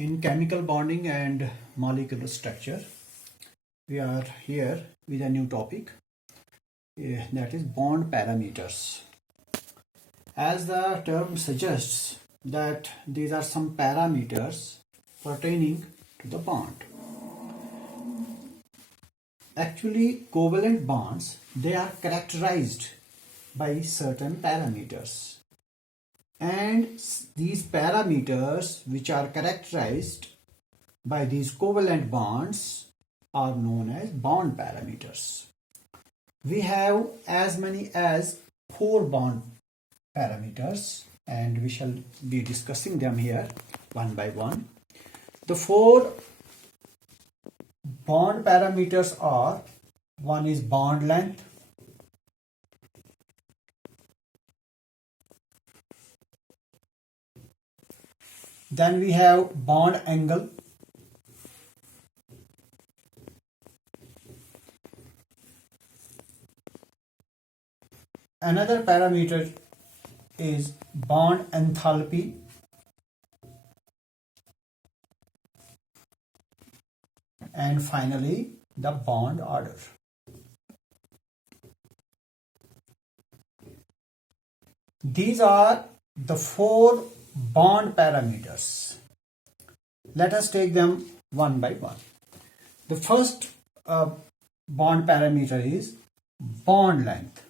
In chemical bonding and molecular structure, we are here with a new topic, that is bond parameters. As the term suggests, that these are some parameters pertaining to the bond. Actually, covalent bonds, they are characterized by certain parameters. And these parameters which are characterized by these covalent bonds are known as bond parameters. We have as many as 4 bond parameters, and we shall be discussing them here one by one. The 4 bond parameters are: one is bond length, then we have bond angle, another parameter is bond enthalpy, and finally the bond order. These are the 4 bond parameters. Let us take them one by one. The first bond parameter is bond length.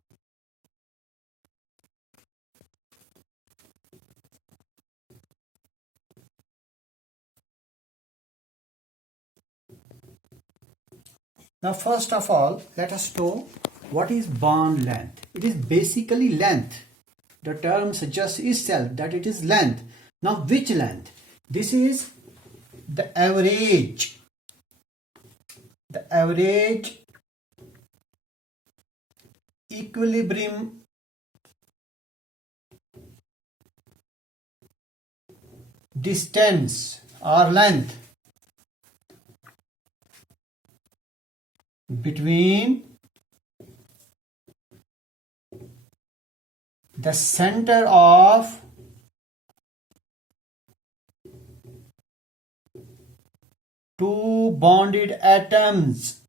Now, first of all, let us know what is bond length. It is basically length. The term suggests itself that it is length. Now, which length? This is the average equilibrium distance or length between the center of two bonded atoms.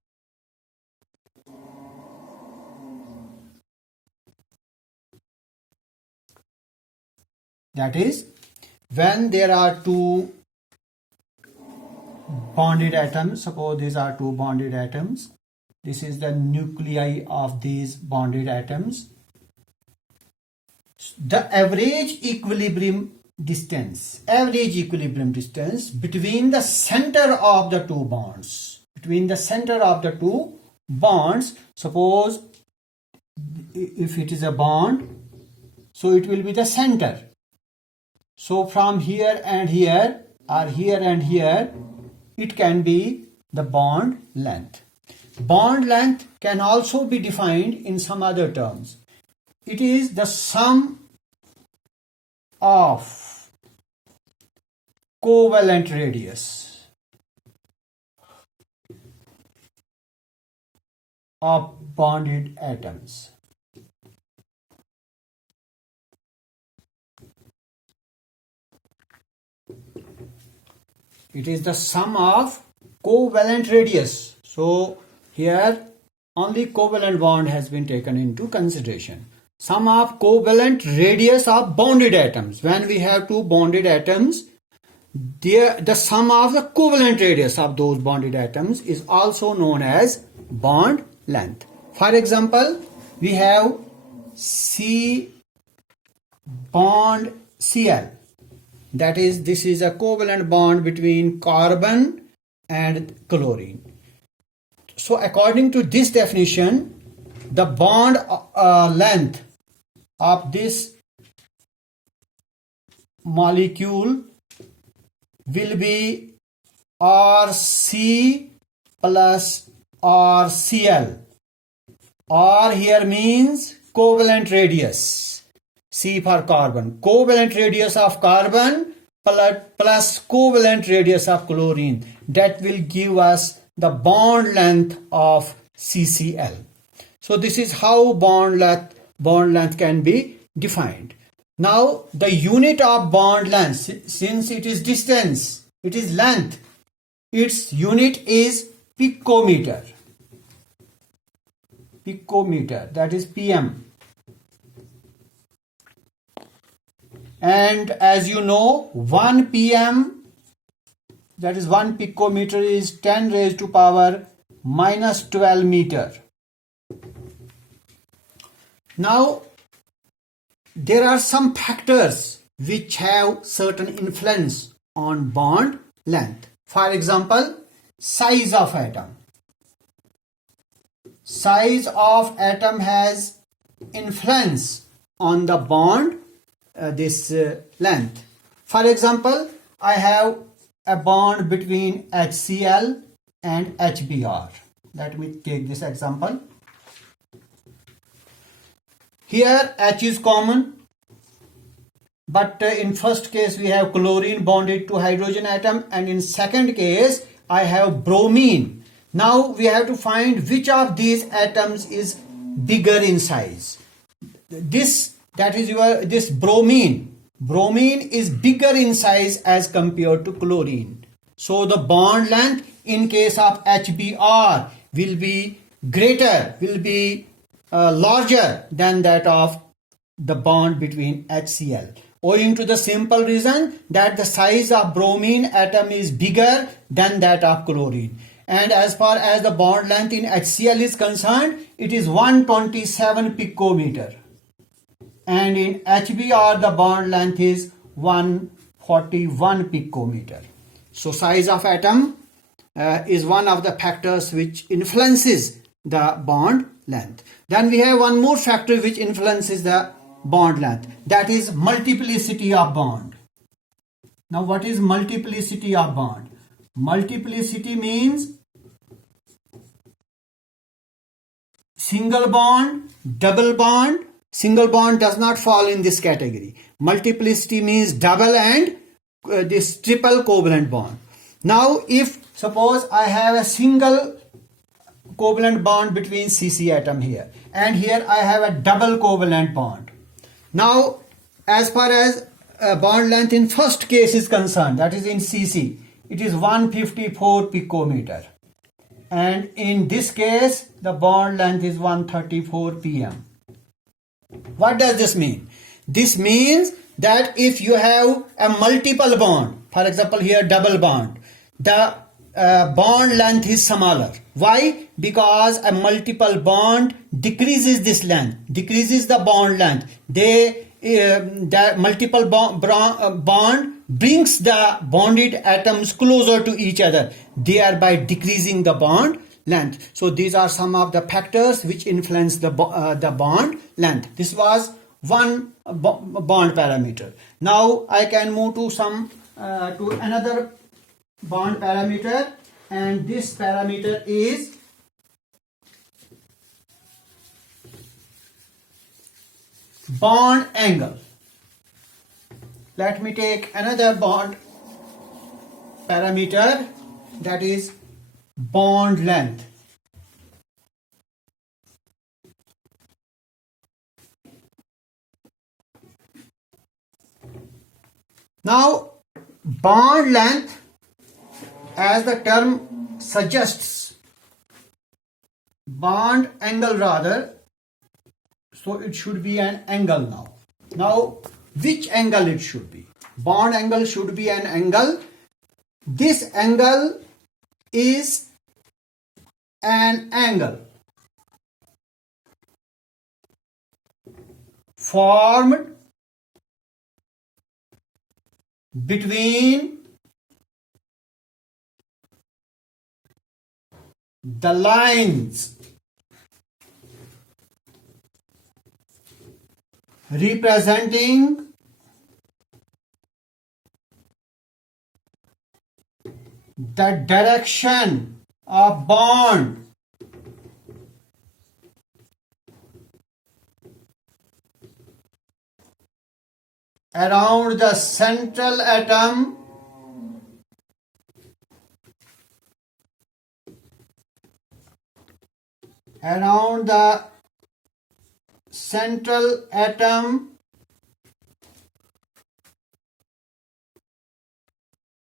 That is, when there are two bonded atoms, suppose these are two bonded atoms, this is the nuclei of these bonded atoms. The average equilibrium distance between the center of the two bonds, suppose if it is a bond, so it will be the center. So from here and here, or here and here, it can be the bond length. Bond length can also be defined in some other terms. It is the sum of covalent radius of bonded atoms. It is the sum of covalent radius. So here only covalent bond has been taken into consideration. Sum of covalent radius of bonded atoms. When we have two bonded atoms, the sum of the covalent radius of those bonded atoms is also known as bond length. For example, we have C bond Cl. That is, this is a covalent bond between carbon and chlorine. So according to this definition, the bond length of this molecule will be Rc plus Rcl. R here means covalent radius. C for carbon. Covalent radius of carbon plus covalent radius of chlorine. That will give us the bond length of CCl. So this is how bond length can be defined. Now the unit of bond length, since it is distance, It is length. Its unit is picometer. Picometer, that is pm. And as you know, 1 pm, that is 1 picometer, is 10 raised to power minus 12 meter. Now, there are some factors which have certain influence on bond length. For example, size of atom. Size of atom has influence on the bond length. For example, I have a bond between HCl and HBr. Let me take this example. Here H is common, but in first case we have chlorine bonded to hydrogen atom, and in second case I have bromine. Now we have to find which of these atoms is bigger in size. This bromine is bigger in size as compared to chlorine. So the bond length in case of HBr will be larger than that of the bond between HCl, owing to the simple reason that the size of bromine atom is bigger than that of chlorine. And as far as the bond length in HCl is concerned, it is 127 picometer. And in HBr, the bond length is 141 picometer. So size of atom is one of the factors which influences the bond length. Then we have one more factor which influences the bond length, that is multiplicity of bond. Now what is multiplicity of bond? Multiplicity means single bond, double bond. Single bond does not fall in this category. Multiplicity means double and this triple covalent bond. Now if suppose I have a single covalent bond between Cc atom here, and here I have a double covalent bond. Now as far as bond length in first case is concerned, that is in Cc, it is 154 picometer, and in this case the bond length is 134 pm. What does this mean? This means that if you have a multiple bond, for example here double bond, the bond length is smaller. Why? Because a multiple bond decreases this length, decreases the bond length. The multiple bond brings the bonded atoms closer to each other, thereby decreasing the bond length. So these are some of the factors which influence the bond length. This was one bond parameter. Now I can move to another bond parameter, and this parameter is bond angle. Let me take another bond parameter, that is bond length. Now bond length, as the term suggests, bond angle rather, so it should be an angle now. Now which angle it should be? Bond angle should be an angle. This angle is an angle formed between the lines representing the direction of bond around the central atom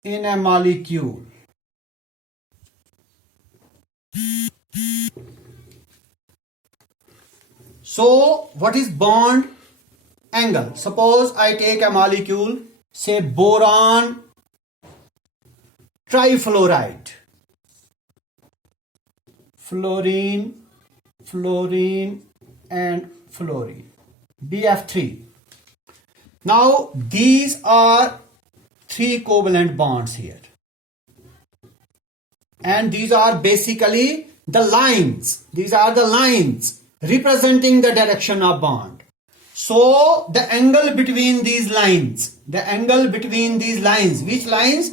in a molecule. So what is bond angle? Suppose I take a molecule, say boron trifluoride, fluorine, and fluorine, BF3. Now these are three covalent bonds here, and these are basically the lines. These are the lines representing the direction of bond. So the angle between these lines, which lines?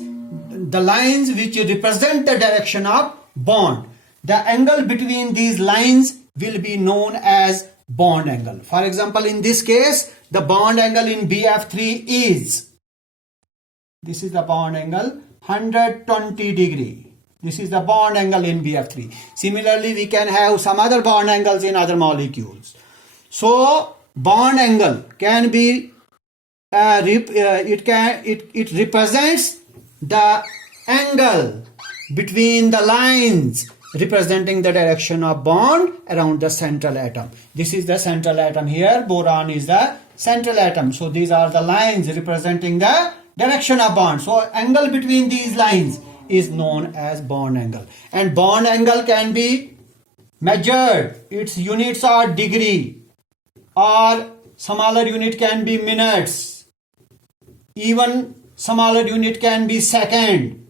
The lines which represent the direction of bond. The angle between these lines will be known as bond angle. For example, in this case, the bond angle in BF3 is, this is the bond angle, 120 degree. This is the bond angle in BF3. Similarly, we can have some other bond angles in other molecules. So bond angle can be it represents the angle between the lines representing the direction of bond around the central atom. This is the central atom here. Boron is the central atom. So these are the lines representing the direction of bond. So angle between these lines is known as bond angle. And bond angle can be measured. Its units are degree, or smaller unit can be minutes. Even smaller unit can be second.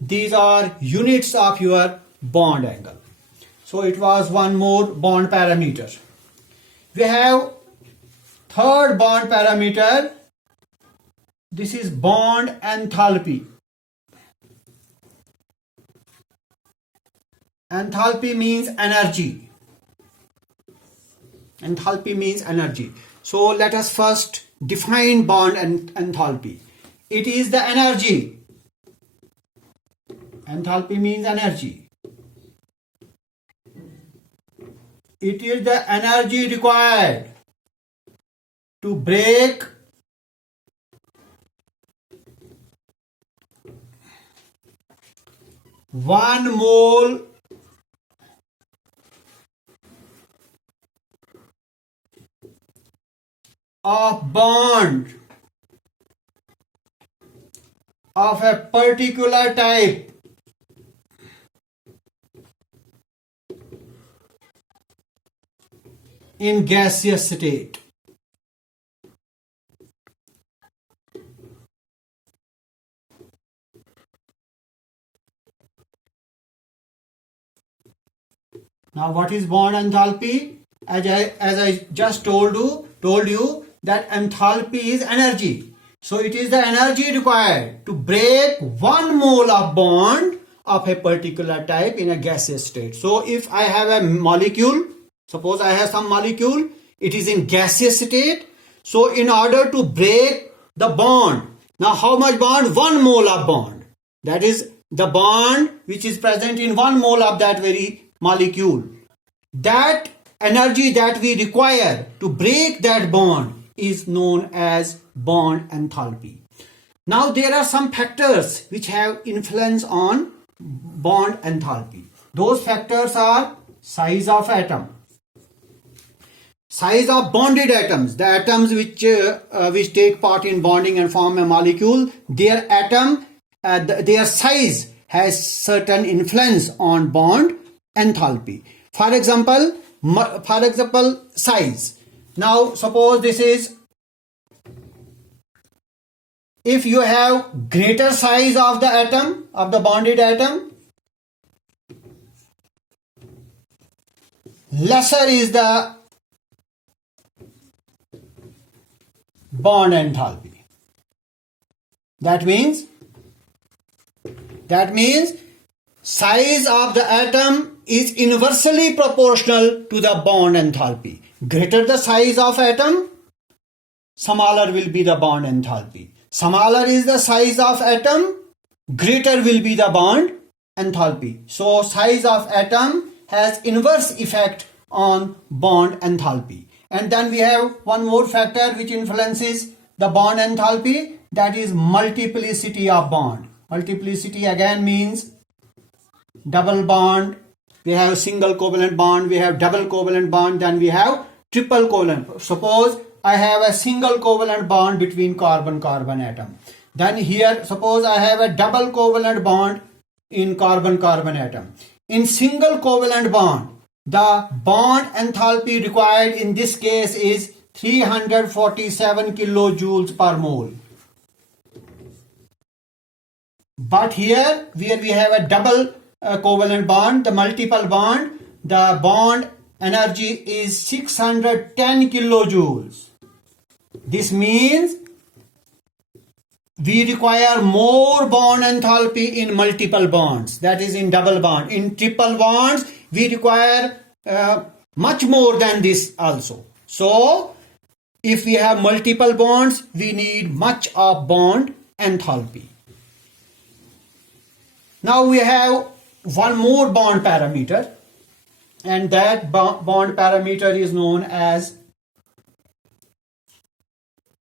These are units of your bond angle. So it was one more bond parameter. We have third bond parameter. This is bond enthalpy. Enthalpy means energy. Enthalpy means energy. So let us first define bond and enthalpy. It is the energy. Enthalpy means energy. It is the energy required to break one mole of bond of a particular type in gaseous state. Now what is bond enthalpy? As I just told you that enthalpy is energy. So it is the energy required to break one mole of bond of a particular type in a gaseous state. So if I have a molecule, suppose I have some molecule, it is in gaseous state. So in order to break the bond, now how much bond? One mole of bond. That is the bond which is present in one mole of that very molecule. That energy that we require to break that bond is known as bond enthalpy. Now there are some factors which have influence on bond enthalpy. Those factors are size of atom, size of bonded atoms, the atoms which take part in bonding and form a molecule. Their atom, their size has certain influence on bond enthalpy. For example, size. Now suppose this is, if you have greater size of the atom, of the bonded atom, lesser is the bond enthalpy. That means size of the atom is inversely proportional to the bond enthalpy. Greater the size of atom, smaller will be the bond enthalpy. Smaller is the size of atom, greater will be the bond enthalpy. So size of atom has inverse effect on bond enthalpy. And then we have one more factor which influences the bond enthalpy, that is multiplicity of bond. Multiplicity again means double bond. We have single covalent bond, we have double covalent bond, then we have triple covalent. Suppose I have a single covalent bond between carbon-carbon atom. Then here, suppose I have a double covalent bond in carbon-carbon atom. In single covalent bond, the bond enthalpy required in this case is 347 kilojoules per mole. But here, where we have a double covalent bond, the multiple bond, the bond energy is 610 kilojoules. This means we require more bond enthalpy in multiple bonds, that is in double bond. In triple bonds, we require much more than this also. So, if we have multiple bonds, we need much of bond enthalpy. Now we have one more bond parameter, and that bond parameter is known as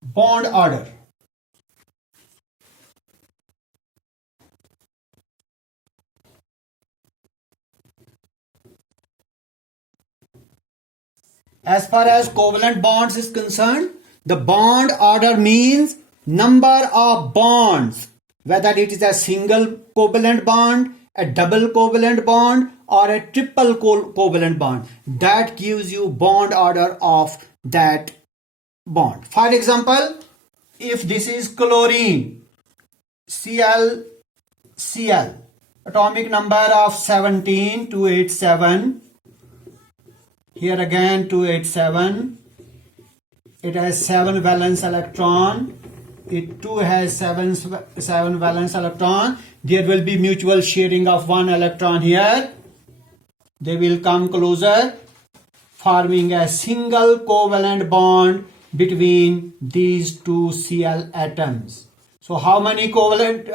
bond order. As far as covalent bonds is concerned, the bond order means number of bonds, whether it is a single covalent bond, a double covalent bond, or a triple covalent bond. That gives you bond order of that bond. For example, if this is chlorine, Cl, atomic number of 17, 287. Here again 287. It has 7 valence electron. It too has 7 valence electron. There will be mutual sharing of 1 electron here. They will come closer, forming a single covalent bond between these two Cl atoms. So how many covalent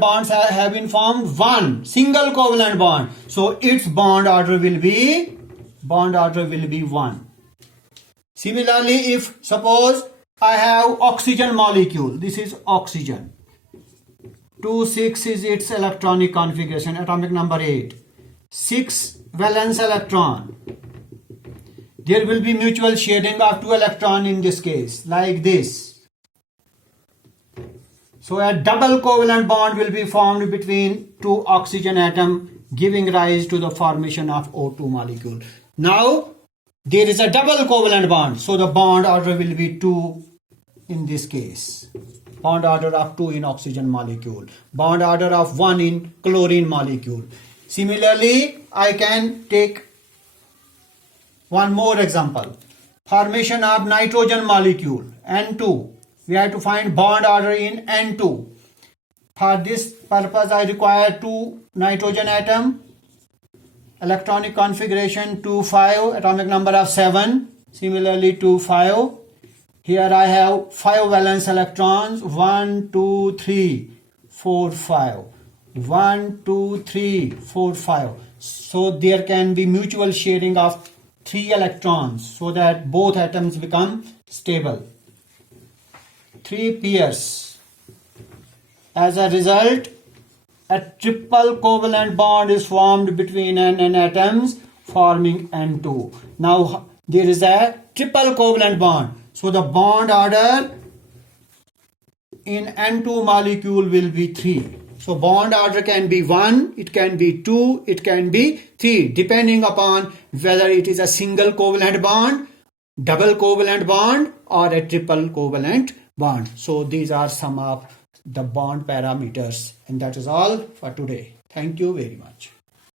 bonds have been formed? One single covalent bond. So its bond order will be 1. Similarly, if suppose I have oxygen molecule, this is oxygen. 2,6 is its electronic configuration, atomic number 8. 6 valence electron. There will be mutual sharing of 2 electrons in this case, like this. So a double covalent bond will be formed between 2 oxygen atoms, giving rise to the formation of O2 molecule. Now, there is a double covalent bond, so the bond order will be 2 in this case. Bond order of 2 in oxygen molecule. Bond order of 1 in chlorine molecule. Similarly, I can take one more example. Formation of nitrogen molecule, N2. We have to find bond order in N2. For this purpose, I require 2 nitrogen atom. Electronic configuration 2,5, atomic number of 7. Similarly 2,5. Here I have 5 valence electrons. 1, 2, 3, 4, 5. 1, 2, 3, 4, 5. So there can be mutual sharing of 3 electrons so that both atoms become stable. 3 pairs. As a result, a triple covalent bond is formed between N atoms, forming N2. Now there is a triple covalent bond. So the bond order in N2 molecule will be 3. So bond order can be 1, it can be 2, it can be 3, depending upon whether it is a single covalent bond, double covalent bond, or a triple covalent bond. So these are some of the bond parameters, and that is all for today. Thank you very much.